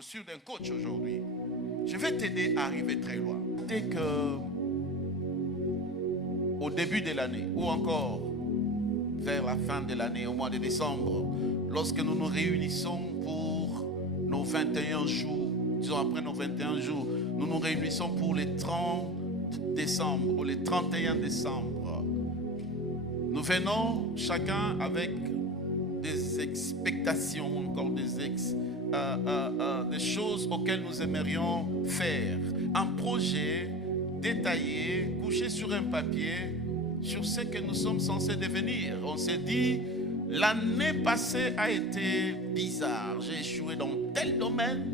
posture d'un coach aujourd'hui. Je vais t'aider à arriver très loin. Dès que, au début de l'année, ou encore vers la fin de l'année, au mois de décembre, lorsque nous nous réunissons pour nos 21 jours, disons après nos 21 jours, nous nous réunissons pour les 30 décembre ou les 31 décembre. Nous venons chacun avec des expectations, encore des choses auxquelles nous aimerions faire. Un projet détaillé, couché sur un papier, sur ce que nous sommes censés devenir. On s'est dit, l'année passée a été bizarre. J'ai échoué dans tel domaine,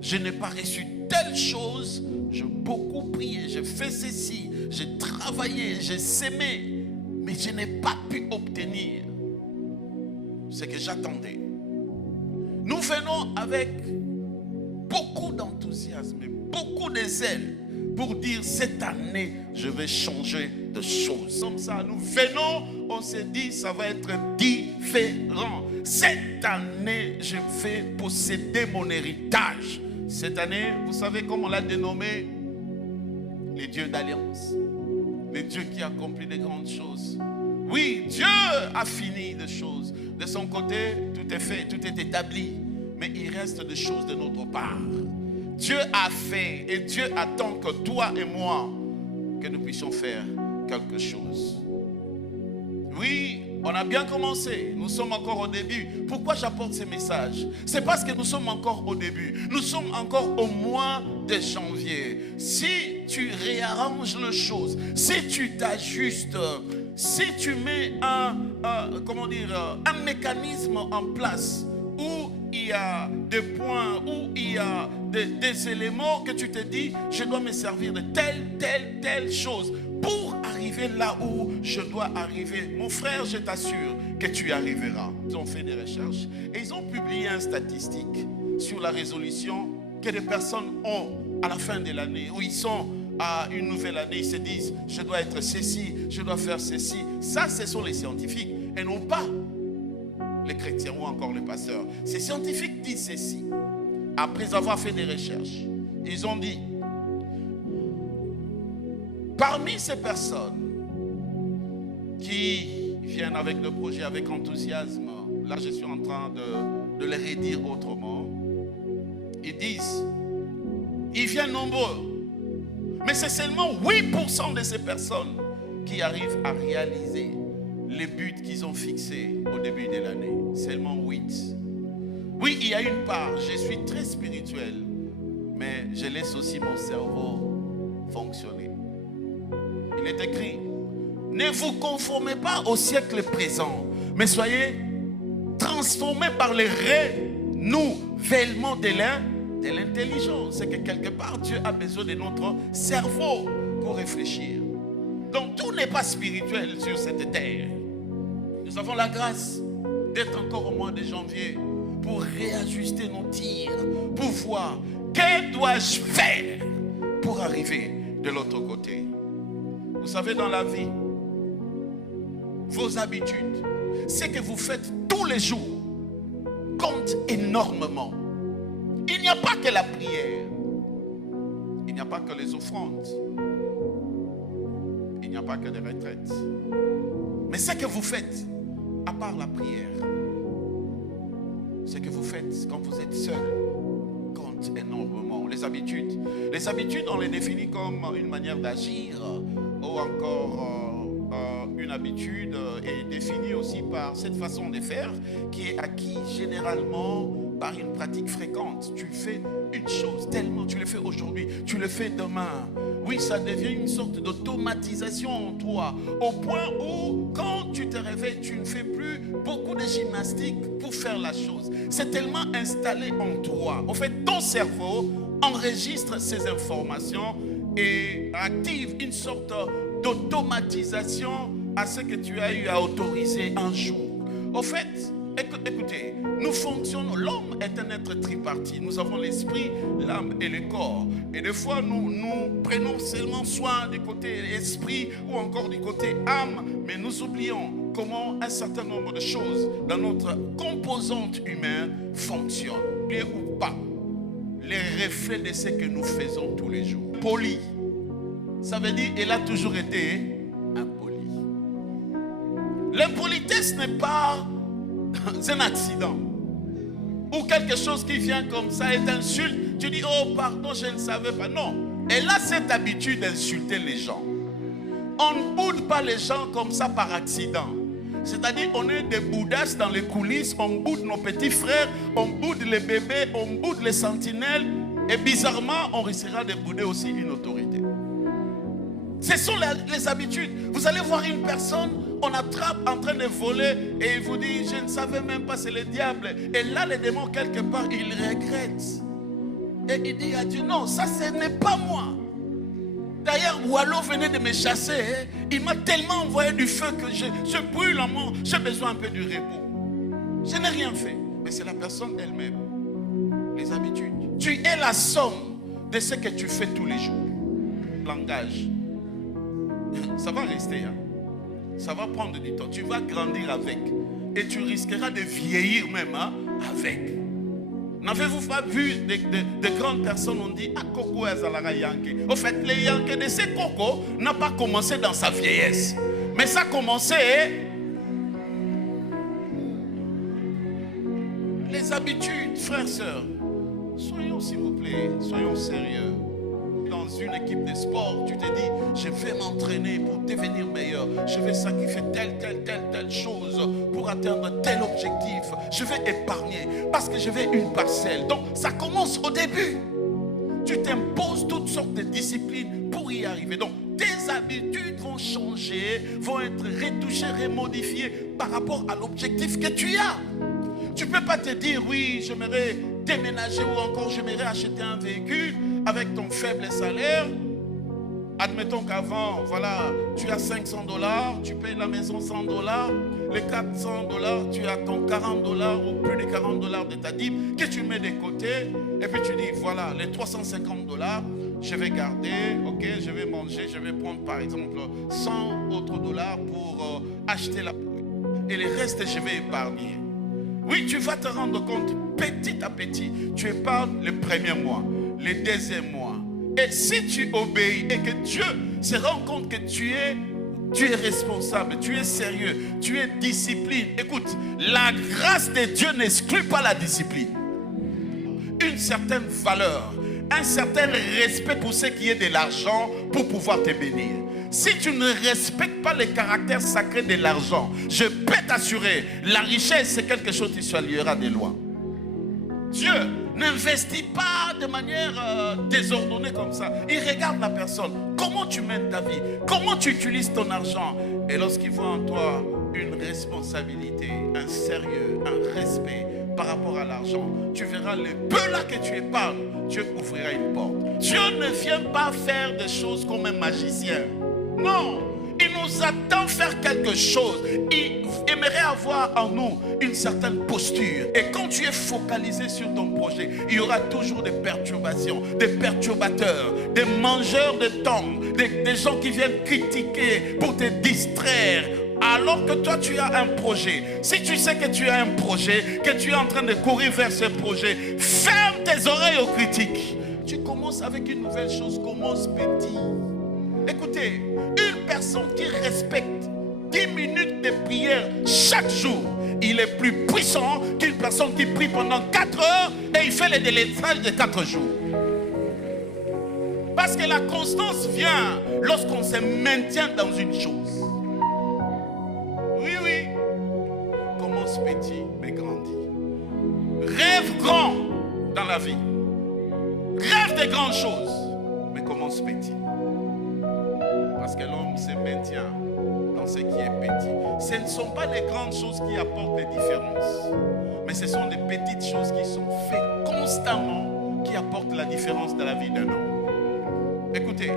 je n'ai pas reçu telle chose, j'ai beaucoup prié, j'ai fait ceci, j'ai travaillé, j'ai sémé, mais je n'ai pas pu obtenir ce que j'attendais. Nous venons avec beaucoup d'enthousiasme, beaucoup de zèle pour dire cette année, je vais changer de choses. Comme ça, nous venons, on s'est dit, ça va être différent. Cette année, je vais posséder mon héritage. Cette année, vous savez comment on l'a dénommé? Les dieux d'alliance. Les dieux qui accomplissent de grandes choses. Oui, Dieu a fini des choses. De son côté, tout est fait, tout est établi. Mais il reste des choses de notre part. Dieu a fait et Dieu attend que toi et moi, que nous puissions faire quelque chose. Oui, on a bien commencé. Nous sommes encore au début. Pourquoi j'apporte ces messages? C'est parce que nous sommes encore au début. Nous sommes encore au mois de janvier. Si tu réarranges les choses, si tu t'ajustes, si tu mets un mécanisme en place où il y a des points, où il y a des éléments que tu te dis, je dois me servir de telle chose pour arriver là où je dois arriver. Mon frère, je t'assure que tu y arriveras. Ils ont fait des recherches et ils ont publié une statistique sur la résolution que des personnes ont à la fin de l'année, où ils sont à une nouvelle année, ils se disent, je dois être ceci, je dois faire ceci. Ça, ce sont les scientifiques et non pas les chrétiens ou encore les pasteurs. Ces scientifiques disent ceci. Après avoir fait des recherches, ils ont dit, parmi ces personnes qui viennent avec le projet avec enthousiasme, là je suis en train de les redire autrement, ils disent, ils viennent nombreux, mais c'est seulement 8% de ces personnes qui arrivent à réaliser les buts qu'ils ont fixés au début de l'année. Seulement 8. Oui, il y a une part, je suis très spirituel, mais je laisse aussi mon cerveau fonctionner. Il est écrit, ne vous conformez pas au siècle présent, mais soyez transformés par le renouvellement de l'intelligence. C'est que quelque part, Dieu a besoin de notre cerveau pour réfléchir. Donc tout n'est pas spirituel sur cette terre. Nous avons la grâce d'être encore au mois de janvier pour réajuster nos tirs, pour voir que dois-je faire pour arriver de l'autre côté. Vous savez, dans la vie, vos habitudes, ce que vous faites tous les jours compte énormément. Il n'y a pas que la prière, il n'y a pas que les offrandes, il n'y a pas que les retraites. Mais ce que vous faites, à part la prière, ce que vous faites quand vous êtes seul compte énormément. Les habitudes, on les définit comme une manière d'agir ou encore une habitude est définie aussi par cette façon de faire qui est acquis généralement par une pratique fréquente. Tu fais une chose tellement, tu le fais aujourd'hui, tu le fais demain. Oui, ça devient une sorte d'automatisation en toi, au point où quand tu te réveilles, tu ne fais plus beaucoup de gymnastique pour faire la chose. C'est tellement installé en toi. En fait, ton cerveau enregistre ces informations et active une sorte d'automatisation à ce que tu as eu à autoriser un jour. En fait, écoutez, nous fonctionnons, l'homme est un être tripartite. Nous avons l'esprit, l'âme et le corps. Et des fois, nous prenons seulement soin du côté esprit ou encore du côté âme, mais nous oublions comment un certain nombre de choses dans notre composante humaine fonctionnent, ou pas. les reflets de ce que nous faisons tous les jours. Poli, ça veut dire elle a toujours été impolie. L'impolitesse n'est pas un accident ou quelque chose qui vient comme ça et t'insulte. Tu dis, oh pardon, je ne savais pas. Non, elle a cette habitude d'insulter les gens. On ne boude pas les gens comme ça par accident. C'est-à-dire, on est des boudasses dans les coulisses, on boude nos petits frères, on boude les bébés, on boude les sentinelles, et bizarrement, on risquera de bouder aussi une autorité. Ce sont les habitudes. Vous allez voir une personne, on attrape en train de voler, et il vous dit, je ne savais même pas, c'est le diable. Et là, le démon, quelque part, il regrette. Et il dit à Dieu, non, ça, ce n'est pas moi. D'ailleurs, Wallo venait de me chasser. Il m'a tellement envoyé du feu que je brûle en moi. J'ai besoin un peu du repos. Je n'ai rien fait. Mais c'est la personne elle-même. Les habitudes. Tu es la somme de ce que tu fais tous les jours. Langage. Ça va rester. Hein? Ça va prendre du temps. Tu vas grandir avec. Et tu risqueras de vieillir même avec. N'avez-vous pas vu de grandes personnes, on dit, ah, Coco Azalara Yankee. Au fait, les Yankees de ces Coco n'a pas commencé dans sa vieillesse. Mais ça a commencé. Les habitudes, frères, sœurs. Soyons, s'il vous plaît, soyons sérieux. Dans une équipe de sport, tu te dis, je vais m'entraîner pour devenir meilleur. Je vais sacrifier telle chose pour atteindre tel objectif. Je vais épargner parce que je veux une parcelle. Donc, ça commence au début. Tu t'imposes toutes sortes de disciplines pour y arriver. Donc, tes habitudes vont changer, vont être retouchées, remodifiées par rapport à l'objectif que tu as. Tu ne peux pas te dire, oui, j'aimerais déménager ou encore j'aimerais acheter un véhicule avec ton faible salaire. Admettons qu'avant, voilà, tu as $500, tu payes la maison $100, les $400, tu as ton $40 ou plus de $40 de ta dîme que tu mets de côté et puis tu dis, voilà, les $350, je vais garder, ok, je vais manger, je vais prendre par exemple 100 autres dollars pour acheter la... Et le reste, je vais épargner. Oui, tu vas te rendre compte petit à petit, tu épargnes le premier mois, le deuxième mois. Et si tu obéis et que Dieu se rend compte que tu es responsable, tu es sérieux, tu es discipliné. Écoute, la grâce de Dieu n'exclut pas la discipline. Une certaine valeur, un certain respect pour ce qui est de l'argent pour pouvoir te bénir. Si tu ne respectes pas le caractère sacré de l'argent, je peux t'assurer, la richesse c'est quelque chose qui se liera de loin. Dieu n'investit pas de manière désordonnée comme ça. Il regarde la personne, comment tu mènes ta vie, comment tu utilises ton argent. Et lorsqu'il voit en toi une responsabilité, un sérieux, un respect par rapport à l'argent, tu verras le peu là que tu épargnes, Dieu ouvrira une porte. Dieu ne vient pas faire des choses comme un magicien. Non, il nous attend faire quelque chose. Il aimerait avoir en nous une certaine posture. Et quand tu es focalisé sur ton projet, il y aura toujours des perturbations, des perturbateurs, des mangeurs de temps, des gens qui viennent critiquer pour te distraire. Alors que toi tu as un projet, si tu sais que tu as un projet, que tu es en train de courir vers ce projet, ferme tes oreilles aux critiques. Tu commences avec une nouvelle chose, commence petit. Écoutez, une personne qui respecte 10 minutes de prière chaque jour, il est plus puissant qu'une personne qui prie pendant 4 heures et il fait les délétrages de 4 jours. Parce que la constance vient lorsqu'on se maintient dans une chose. Oui, oui. Commence petit, mais grandis. Rêve grand dans la vie. Rêve des grandes choses, mais commence petit. Parce que l'homme se maintient dans ce qui est petit. Ce ne sont pas les grandes choses qui apportent des différences, mais ce sont des petites choses qui sont faites constamment qui apportent la différence dans la vie d'un homme. Écoutez,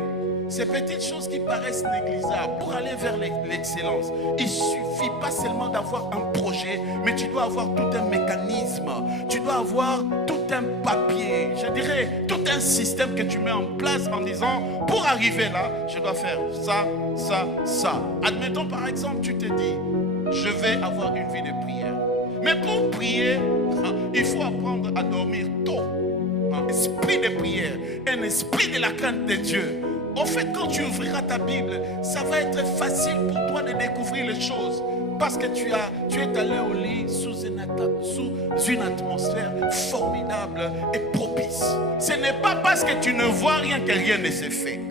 ces petites choses qui paraissent négligeables pour aller vers l'excellence, il ne suffit pas seulement d'avoir un projet, mais tu dois avoir tout un mécanisme, tu dois avoir tout un papier, je dirais tout un système que tu mets en place en disant, pour arriver là, je dois faire ça, ça, ça. Admettons par exemple, tu te dis, je vais avoir une vie de prière. Mais pour prier, il faut apprendre à dormir tôt. un esprit de prière, un esprit de la crainte de Dieu. En fait, quand tu ouvriras ta Bible, ça va être facile pour toi de découvrir les choses. Parce que tu es allé au lit sous une atmosphère formidable et propice. Ce n'est pas parce que tu ne vois rien que rien ne se fait.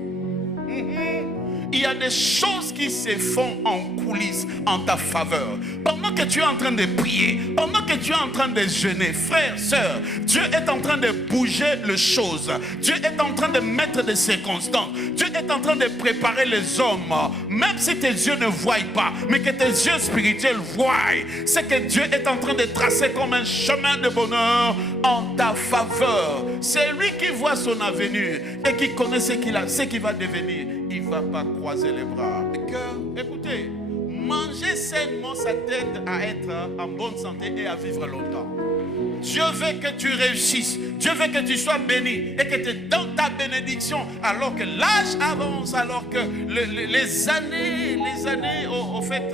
Il y a des choses qui se font en coulisses en ta faveur. Pendant que tu es en train de prier, pendant que tu es en train de jeûner, frères, sœurs, Dieu est en train de bouger les choses. Dieu est en train de mettre des circonstances. Dieu est en train de préparer les hommes. Même si tes yeux ne voient pas, mais que tes yeux spirituels voient, c'est que Dieu est en train de tracer comme un chemin de bonheur en ta faveur. C'est lui qui voit son avenir et qui connaît ce qu'il va devenir. Il ne va pas croiser les bras. Écoutez, manger sainement, ça t'aide à être en bonne santé et à vivre longtemps. Dieu veut que tu réussisses. Dieu veut que tu sois béni et que tu es dans ta bénédiction alors que l'âge avance, alors que les années au fait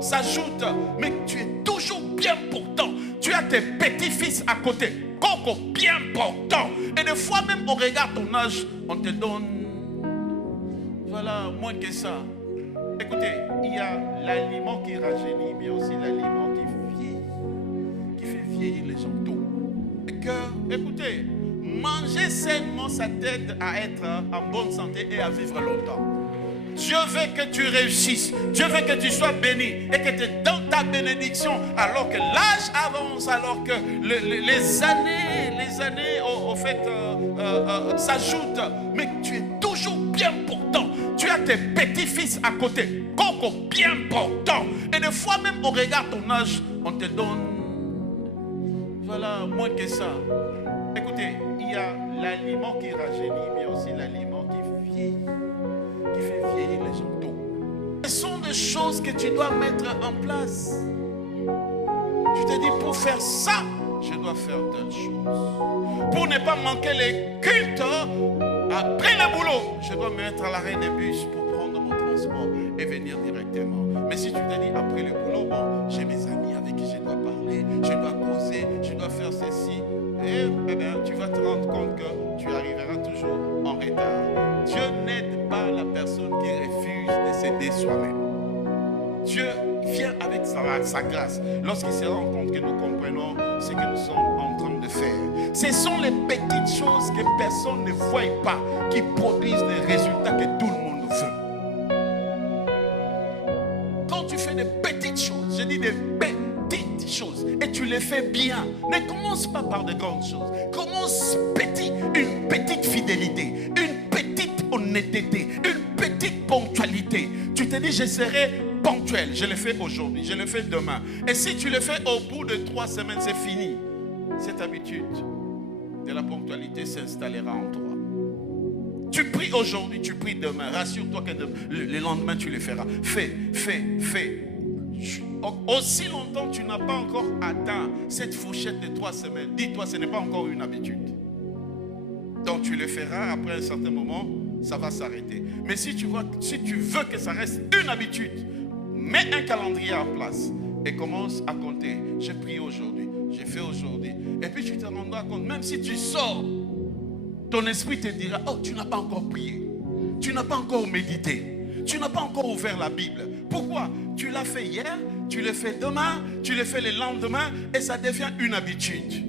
s'ajoutent. Mais tu es toujours bien portant. Tu as tes petits-fils à côté. Coco, bien portant. Et des fois même au regard de ton âge, on te donne voilà, moins que ça. Écoutez, il y a l'aliment qui rajeunit, mais aussi l'aliment qui fait vieillir les gens tôt. Écoutez, manger sainement, ça t'aide à être en bonne santé et à vivre longtemps. Dieu veut que tu réussisses. Dieu veut que tu sois béni et que tu es dans ta bénédiction alors que l'âge avance, alors que les années au fait s'ajoutent. Mais tu es toujours bien portant. Tu as tes petits-fils à côté. Coco, bien portant. Et des fois même au regard de ton âge, on te donne voilà, moins que ça. Écoutez, il y a l'aliment qui rajeunit, mais aussi l'aliment qui fait vieillir les gens tôt. Ce sont des choses que tu dois mettre en place. Tu te dis, pour faire ça, je dois faire telle chose. Pour ne pas manquer les cultes, après le boulot, je dois me mettre à l'arrêt des bus pour prendre mon transport et venir directement. Mais si tu te dis, après le boulot, bon, j'ai mes amis avec qui je dois parler, je dois causer, je dois faire ceci, et bien, tu vas te rendre compte que tu arriveras toujours en retard. Dieu n'aide pas la personne qui refuse de s'aider soi-même. Dieu vient avec sa grâce lorsqu'il se rend compte que nous comprenons ce que nous sommes en train de faire. Ce sont les petites choses que personne ne voit pas qui produisent les résultats que tout le monde veut. Quand tu fais des petites choses, je dis des petites choses, et tu les fais bien, ne commence pas par de grandes choses. Commence petit, une petite fidélité, une petite honnêteté, une petite ponctualité. Tu te dis, je serai ponctuel. Je le fais aujourd'hui, je le fais demain. Et si tu le fais au bout de 3 semaines, c'est fini. Cette habitude de la ponctualité s'installera en toi. Tu pries aujourd'hui, tu pries demain. Rassure-toi que le lendemain, tu le feras. Fais. Aussi longtemps tu n'as pas encore atteint cette fourchette de 3 semaines, dis-toi, ce n'est pas encore une habitude. Donc tu le feras, après un certain moment, ça va s'arrêter. Mais si tu veux que ça reste une habitude, mets un calendrier en place et commence à compter. J'ai prié aujourd'hui, j'ai fait aujourd'hui. Et puis tu te rendras compte, même si tu sors, ton esprit te dira, oh, tu n'as pas encore prié, tu n'as pas encore médité, tu n'as pas encore ouvert la Bible. Pourquoi? Tu l'as fait hier, tu le fais demain, tu le fais le lendemain, et ça devient une habitude.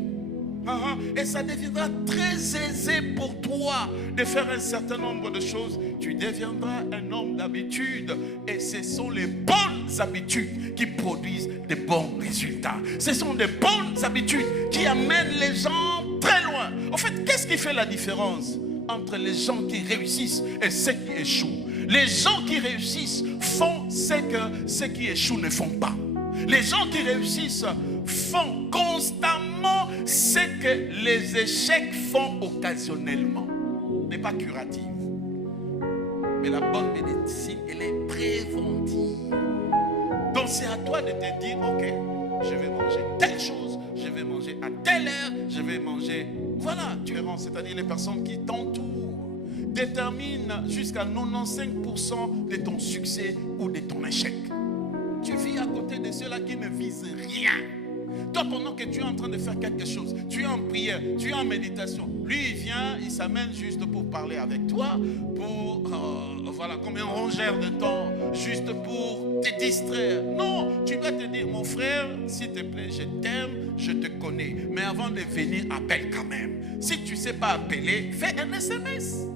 Et ça deviendra très aisé pour toi de faire un certain nombre de choses. Tu deviendras un homme d'habitude. Et ce sont les bonnes habitudes qui produisent de bons résultats. Ce sont des bonnes habitudes qui amènent les gens très loin. En fait, qu'est-ce qui fait la différence entre les gens qui réussissent et ceux qui échouent? Les gens qui réussissent font ce que ceux qui échouent ne font pas. Les gens qui réussissent font constamment ce que les échecs font occasionnellement. N'est pas curative. Mais la bonne médecine, elle est préventive. Donc c'est à toi de te dire, ok, je vais manger telle chose, je vais manger à telle heure, je vais manger... Voilà, tu verras, c'est-à-dire les personnes qui t'entourent déterminent jusqu'à 95% de ton succès ou de ton échec. Tu vis à côté de ceux-là qui ne visent rien. Toi, pendant que tu es en train de faire quelque chose, tu es en prière, tu es en méditation, lui, il vient, il s'amène juste pour parler avec toi, pour, voilà, comme un rongeur de temps, juste pour te distraire. Non, tu dois te dire, mon frère, s'il te plaît, je t'aime, je te connais. Mais avant de venir, appelle quand même. Si tu ne sais pas appeler, fais un SMS.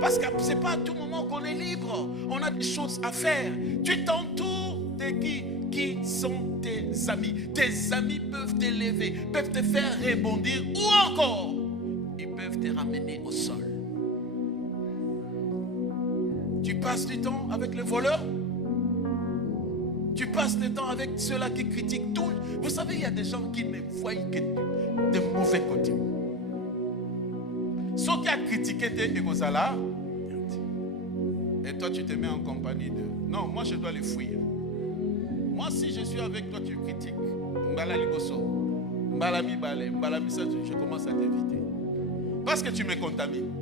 Parce que ce n'est pas à tout moment qu'on est libre. On a des choses à faire. Tu t'entoures de qui sont tes amis. Tes amis peuvent t'élever, peuvent te faire rebondir ou encore, ils peuvent te ramener au sol. Tu passes du temps avec les voleurs. Tu passes du temps avec ceux-là qui critiquent tout. Vous savez, il y a des gens qui ne voient que de mauvais côtés. Ceux qui ont critiqué tes égozala, et toi tu te mets en compagnie de... Non, moi je dois les fuir. Moi si je suis avec toi, tu critiques. Mbala liboso, mbala mi balé, mbala mi ça, je commence à t'éviter. Parce que tu me contamines.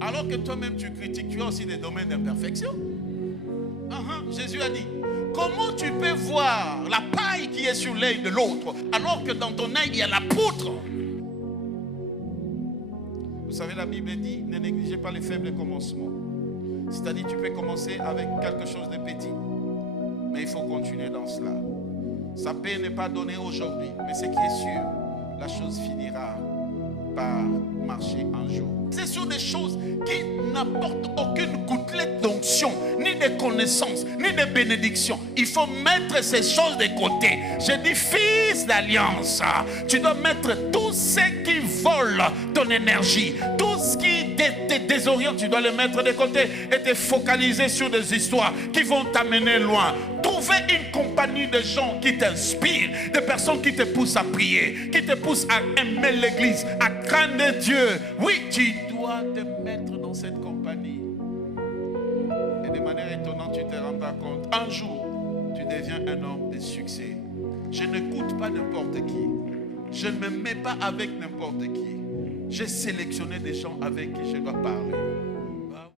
Alors que toi-même tu critiques, tu as aussi des domaines d'imperfection. Jésus a dit, comment tu peux voir la paille qui est sur l'œil de l'autre alors que dans ton œil il y a la poutre? Vous savez, la Bible dit, ne négligez pas les faibles commencements. C'est-à-dire, tu peux commencer avec quelque chose de petit, mais il faut continuer dans cela. Sa paix n'est pas donnée aujourd'hui, mais ce qui est sûr, la chose finira par marcher un jour. C'est sur des choses qui n'apportent aucune gouttelette d'onction, ni de connaissance, ni de bénédiction. Il faut mettre ces choses de côté. Je dis, fils d'alliance, tu dois mettre tout ce qui vole ton énergie, tout ce qui te désoriente, tu dois le mettre de côté et te focaliser sur des histoires qui vont t'amener loin. Trouver une compagnie de gens qui t'inspirent, des personnes qui te poussent à prier, qui te poussent à aimer l'église, à craindre Dieu. Oui, tu dois te mettre dans cette compagnie. Et de manière étonnante, tu ne te rends pas compte. Un jour, tu deviens un homme de succès. Je n'écoute pas n'importe qui. Je ne me mets pas avec n'importe qui. J'ai sélectionné des gens avec qui je dois parler.